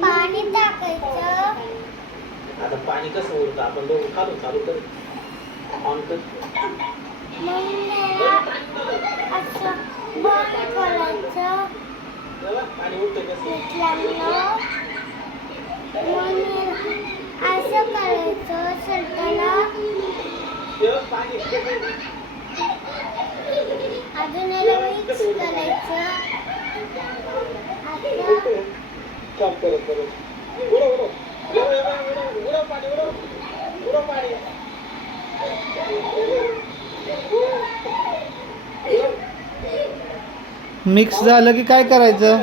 पाणी टाकायचं. आता पाणी कसं ओरतं आपण दोघं खालून चालू कर ऑन कर असं बंद करायचं. पाणी उरतं कसं असं करायचं चलताना. अजून याला मिक्स करायचं. काम करत उडव पाणी उडव पाणी मिक्स झालं की काय करायचं?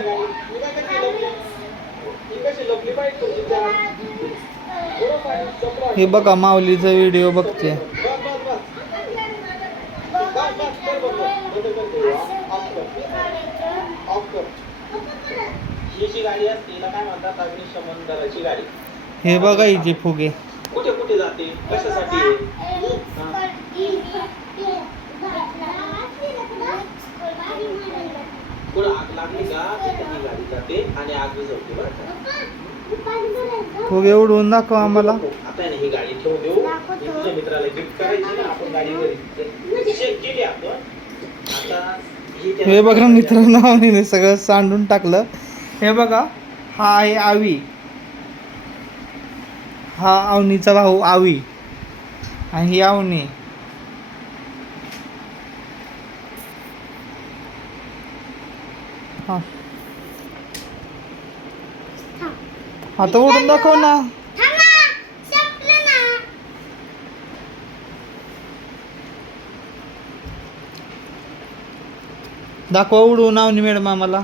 हे बघा माऊलीचा व्हिडिओ बघते. गाडी असते हिला काय म्हणतात अग्निशमन दलाची गाडी. हे बघा हिचे फुगे. कुठे कुठे जाते कशासाठी? पुढे आग लागली का तिथे ती गाडी जाते आणि आग विझवते बरं का. फुगे उडवून दाखव आम्हाला. आता ही गाडी ठेवून देऊ. तुझ्या मित्राला गिफ्ट करायची ना आपण गाडी घरी चेक केली आपण. आता हे बघा मित्रांनो आम्ही सगळं सांडून टाकलं. हे बघा हा आहे आवी. हा अवनीचा भाऊ आवी आणि ही अवनी. हा आता उडून दाखव ना. दाखवा उडवून अवनी मॅडम आम्हाला.